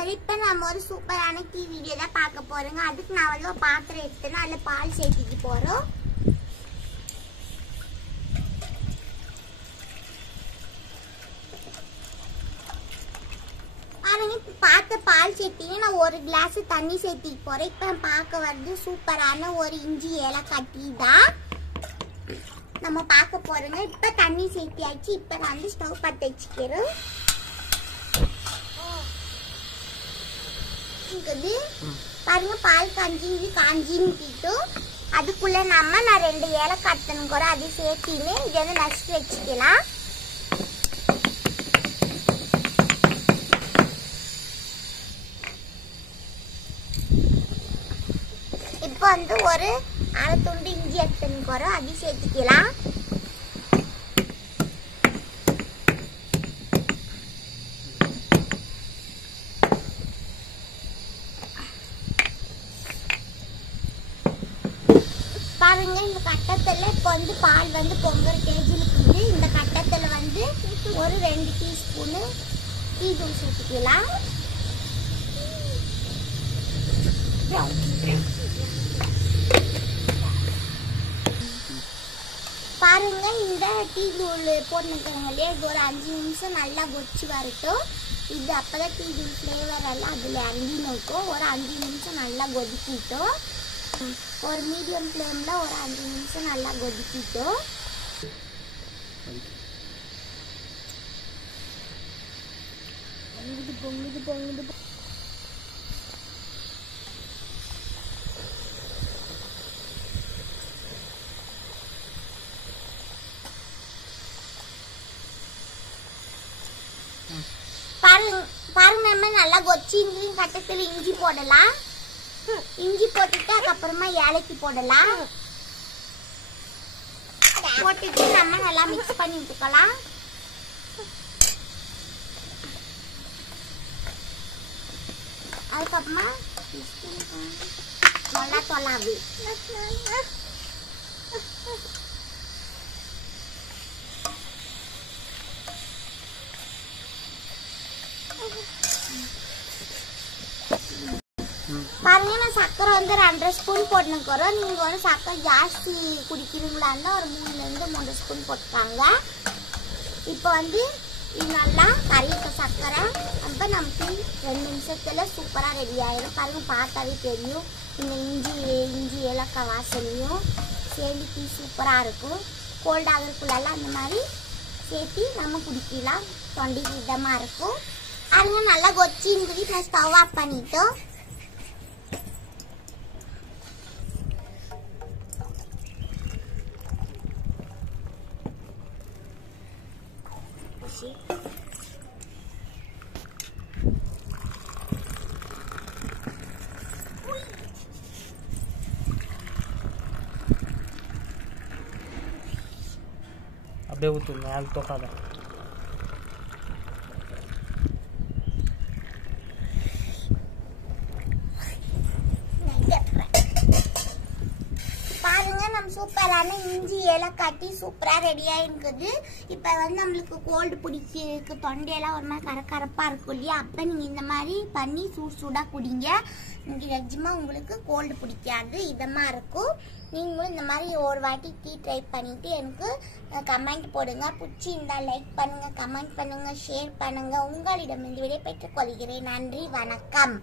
Number இப்ப நம்ம ஒரு சூப்பரான டீ வீடியோ தான் பார்க்க போறோங்க. அதுக்கு நான் வந்து ஒரு பாத்திரம் எடுத்துனா அதுல பால் சேர்த்துக்க போறோம். பாருங்க, பார்த்த பால் சேர்த்தீங்க. நான் ஒரு கிளாஸ் தண்ணி சேர்த்திக்க போறேன். இப்ப பார்க்க வந்து சூப்பரான ஒரு இஞ்சி ஏலக்காய் டீ தான் நம்ம பார்க்க போறோங்க. இப்ப தண்ணி சேர்த்தியாச்சு. இப்ப நான் வந்து ஸ்டவ் பற்ற வச்சுக்கிறேன். பாருங்க, பால் காஞ்சின்னு அதுக்குள்ள நான் 2 ஏலக்காய் கூட அது சேர்த்தின்னு இதை வந்து நசுக்கி வச்சுக்கலாம். இப்போ வந்து ஒரு அரை துண்டு இஞ்சி கூட அது சேர்த்துக்கலாம். பாருங்க, இந்த கட்டத்துல இப்போ வந்து பால் வந்து பொங்கற ஸ்டேஜில் இருக்குது. இந்த கட்டத்துல வந்து ஒரு 2 டீஸ்பூன் டீ தூள் சேர்த்துக்கலாம். பாருங்க, இந்த டீ தூள் போட்டுக்கிறவங்களே இது ஒரு 5 நிமிஷம் நல்லா கொதிச்சு வரட்டும். இது அப்பதான் டீ தூள் ஃப்ளேவர் எல்லாம் அதுல இறங்கி நிற்கும். ஒரு 5 நிமிஷம் நல்லா கொதிக்கிட்டோம். ஒரு மீடியம் ஃப்ளேம்ல ஒரு 5 நிமிஷம் நல்லா கொதிக்கிட்டோம். பொங்குது. பாருங்க, நம்ம நல்லா கொச்சி கட்டத்துல இஞ்சி போடலாம். இஞ்சி போட்டுட்டு அதுக்கப்புறமா ஏலக்காய் போடலாம். போட்டுட்டு நம்ம நல்லா மிக்ஸ் பண்ணி விட்டுக்கலாம். அதுக்கப்புறமா நல்லா தொலாவி பாருங்க, நான் சக்கரை வந்து 2.5 ஸ்பூன் போட்டுக்கிறோம். நீங்க வந்து சக்கரை ஜாஸ்தி குடிக்கிறீங்களா இருந்தா ஒரு 3 ஸ்பூன் போட்டுக்காங்க. இப்போ வந்து இது நல்லா கறிக்க சக்கரை அப்ப நமக்கு 2 நிமிஷத்துல சூப்பரா ரெடி ஆயிடும். பாருங்க, பார்த்தாவே தெரியும். இந்த இஞ்சி ஏலக்காய் வாசனையும் சேர்ந்து டீ சூப்பரா இருக்கும். கோல்ட் ஆகிறதுக்குள்ள அந்த மாதிரி சேர்த்து நம்ம குடிக்கலாம். தொண்டைக்கு இதமா இருக்கும். பாருங்க, நல்லா கொச்சின்னு நான் ஸ்டவ் ஆஃப் பண்ணிட்டோம். அப்படியே ஊத்து, மேல தோக்காத. பாருங்க, நம்ம சூப்பரான இஞ்சி ஏலக்காய் டீ சூப்பரா ரெடியா இருக்குது. இப்ப வந்து நம்மளுக்கு கோல்டு பிடிக்கிறதுக்கு தொண்டையெல்லாம் ஒரு மாதிரி கரக்கரப்பா இருக்கும் இல்லையா, அப்ப நீங்க இந்த மாதிரி பண்ணி சூடா குடிங்க. இங்க நிஜமா உங்களுக்கு கோல்டு பிடிக்காது, இதமா இருக்கும். நீங்களும் இந்த மாதிரி ஒரு வாட்டி டீ ட்ரை பண்ணிட்டு எனக்கு கமெண்ட் போடுங்க. பிடிச்சிருந்தா லைக் பண்ணுங்க, கமெண்ட் பண்ணுங்க, ஷேர் பண்ணுங்க. உங்களிடம் இந்த விடை பெற்றுக் கொள்கிறேன். நன்றி, வணக்கம்.